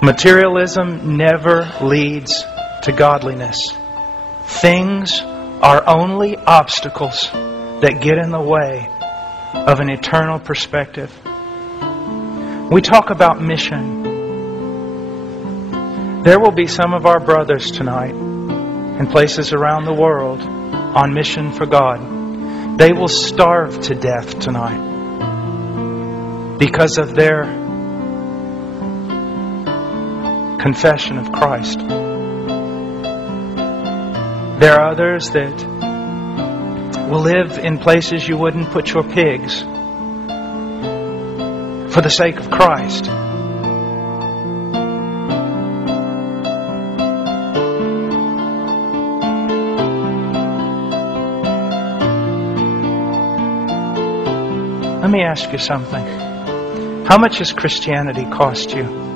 Materialism never leads to godliness. Things are only obstacles that get in the way of an eternal perspective. We talk about mission. There will be some of our brothers tonight in places around the world on mission for God. They will starve to death tonight because of their confession of Christ. There are others that will live in places you wouldn't put your pigs for the sake of Christ. Let me ask you something. How much has Christianity cost you?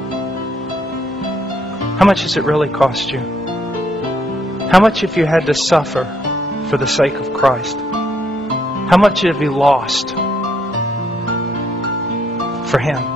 How much has it really cost you? How much have you had to suffer for the sake of Christ? How much have you lost for Him?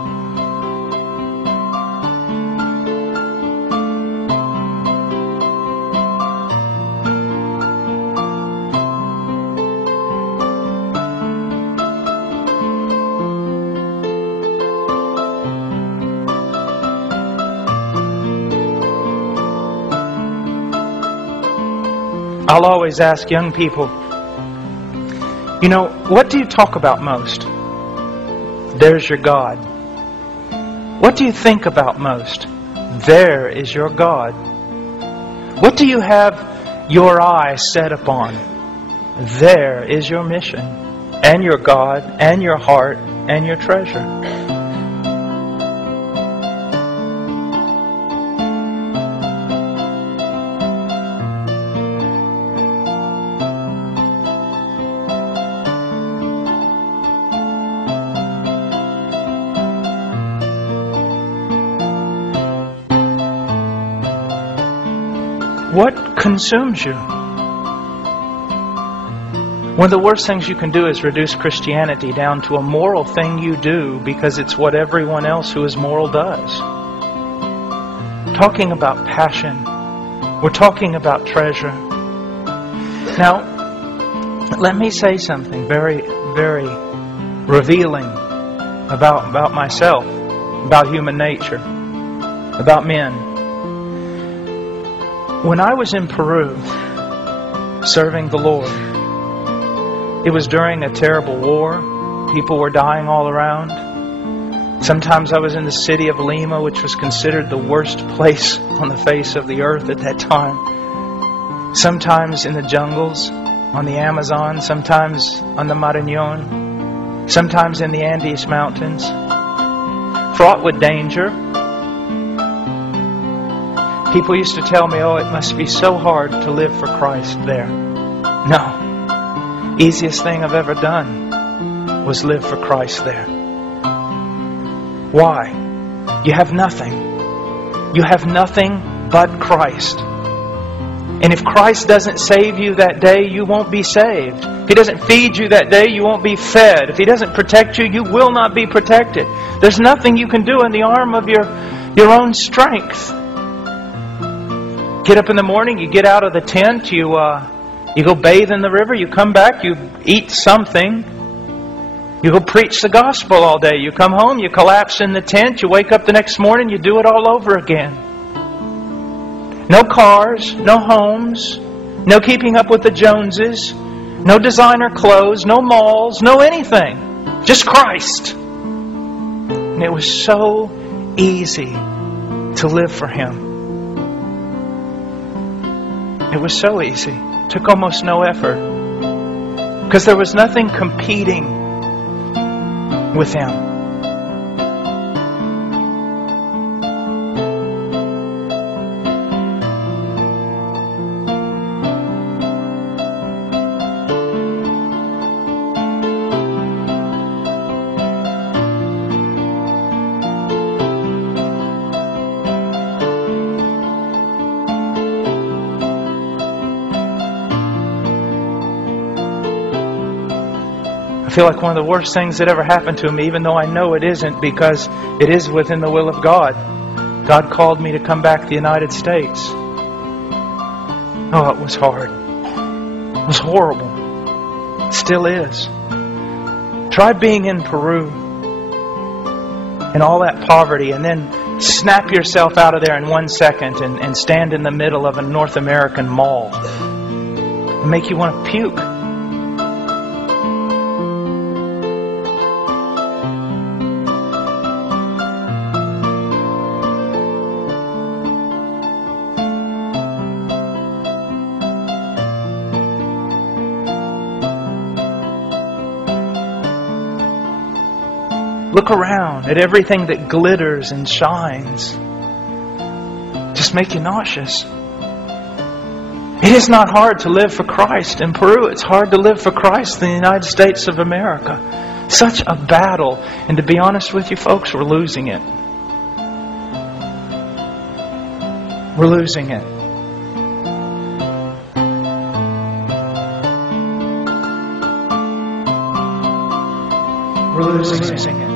I'll always ask young people, what do you talk about most? There's your God. What do you think about most? There is your God. What do you have your eye set upon? There is your mission, and your God, and your heart, and your treasure. What consumes you? One of the worst things you can do is reduce Christianity down to a moral thing you do because it's what everyone else who is moral does. Talking about passion. We're talking about treasure. Now, let me say something very, very revealing about myself, about human nature, about men. When I was in Peru serving the Lord, it was during a terrible war. People were dying all around. Sometimes I was in the city of Lima, which was considered the worst place on the face of the earth at that time. Sometimes in the jungles, on the Amazon, sometimes on the Marañón, sometimes in the Andes Mountains, fraught with danger. People used to tell me, it must be so hard to live for Christ there. No. Easiest thing I've ever done was live for Christ there. Why? You have nothing. You have nothing but Christ. And if Christ doesn't save you that day, you won't be saved. If He doesn't feed you that day, you won't be fed. If He doesn't protect you, you will not be protected. There's nothing you can do in the arm of your own strength. Get up in the morning, you get out of the tent, you go bathe in the river, you come back, you eat something. You go preach the gospel all day. You come home, you collapse in the tent, you wake up the next morning, you do it all over again. No cars, no homes, no keeping up with the Joneses, no designer clothes, no malls, no anything. Just Christ. And it was so easy to live for Him. It was so easy. It took almost no effort. Because there was nothing competing with Him. I feel like one of the worst things that ever happened to me, even though I know it isn't, because it is within the will of God. God called me to come back to the United States. Oh, it was hard. It was horrible. It still is. Try being in Peru in all that poverty and then snap yourself out of there in 1 second and stand in the middle of a North American mall. It'll make you want to puke. Look around at everything that glitters and shines. Just make you nauseous. It is not hard to live for Christ in Peru. It's hard to live for Christ in the United States of America. Such a battle. And to be honest with you folks, we're losing it. We're losing it. We're losing it.